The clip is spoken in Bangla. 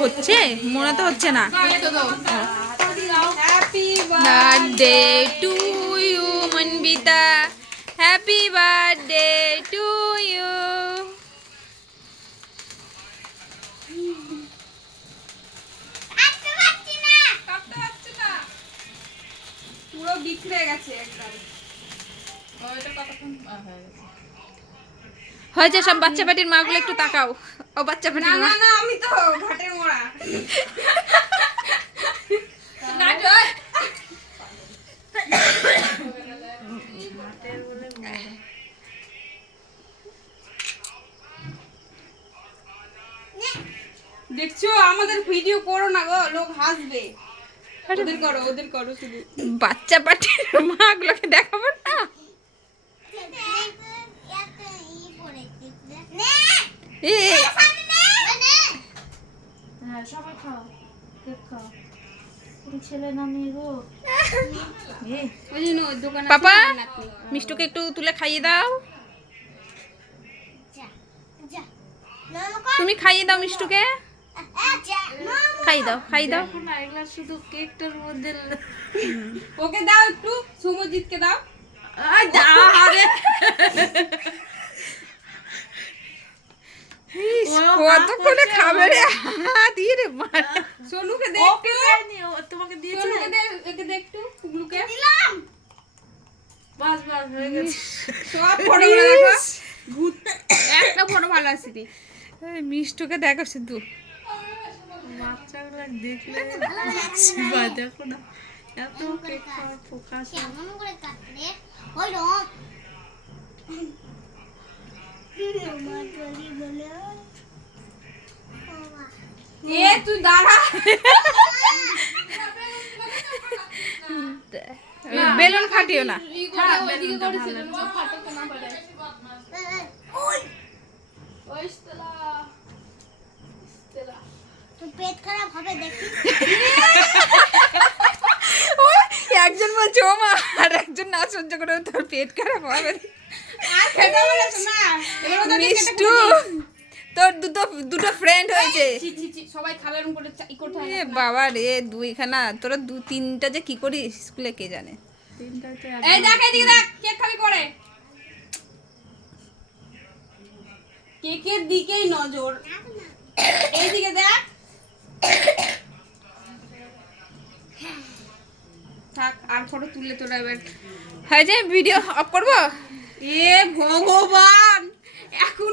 হচ্ছে মনে তো হচ্ছে না। Happy birthday to you Monobita, happy birthday to you. পুরো বিখরে গেছে একদম। হয়েছে সব। বাচ্চা পাটির মাগুলো একটু তাকাও। ও বাচ্চা না পাটির না মা। না, আমি তো ঘাটের মোড়া। দেখছো আমাদের ভিডিও করো না গো, লোক হাসবে। ওদের করো শুধু। বাচ্চা পাটির মাগুলোকে দেখাবো না। এ হ্যাঁ সবাই খাও, কেক খাও। তুমি ছেলে না মেয়ে গো? ওই জন্য ওই দোকানে পাপা মিষ্টুকে একটু তুলে খাইয়ে দাও। তুমি খাইয়ে দাও মিষ্টুকে, খাইয়ে দাও খাইয়ে দাও। না এগুলা শুধু কেকটার মধ্যে ওকে দাও একটু, সুমজিৎকে দাও। কতক্ষণে খাবে রে, হাত দিয়ে রে মারে। সোনুকে দে ওকে একটু, দেয়নি, ও তোমাকে দিয়েছে। সোনুকে দে, একে দে একটু, কুগলুকে। বাস বাস হয়ে গেছে। সব ফটোগুলো দেখো। ভূত একটা ফটো ভালো আছে দি। এই মিষ্টুকে দেখো শুধু। বাচ্চাগুলো দেখলে বা দেখো না এত কেক খাওয়ার ফোকাস। এ তুই দাঁড়া। বেলুন ফাটিও না। পেট খারাপ হবে দেখি। ও একজন বলছে ও মা, আর একজন না সহ্য করে তোর পেট খারাপ হবে। আর খেতে হবে না শোনা। এবার ওদের মিষ্টু তোর দুটো ফ্রেন্ড হয়েছে। ছি ছি ছি, সবাই খাবে এরকম করে ই করতে হয় এ না। বাবা রে, দুইখানা তোরা দু তিনটা যে কি করিস স্কুলে কে জানে। তিনটাতে এই দেখ এদিকে দেখ, কেক খাবি করে। কেকের দিকেই নজর। এইদিকে দেখ। থাক, আর ফটো তুললে তোরা এবার। হ্যাঁ যে ভিডিও অফ করবো। এ ভগবান, এখন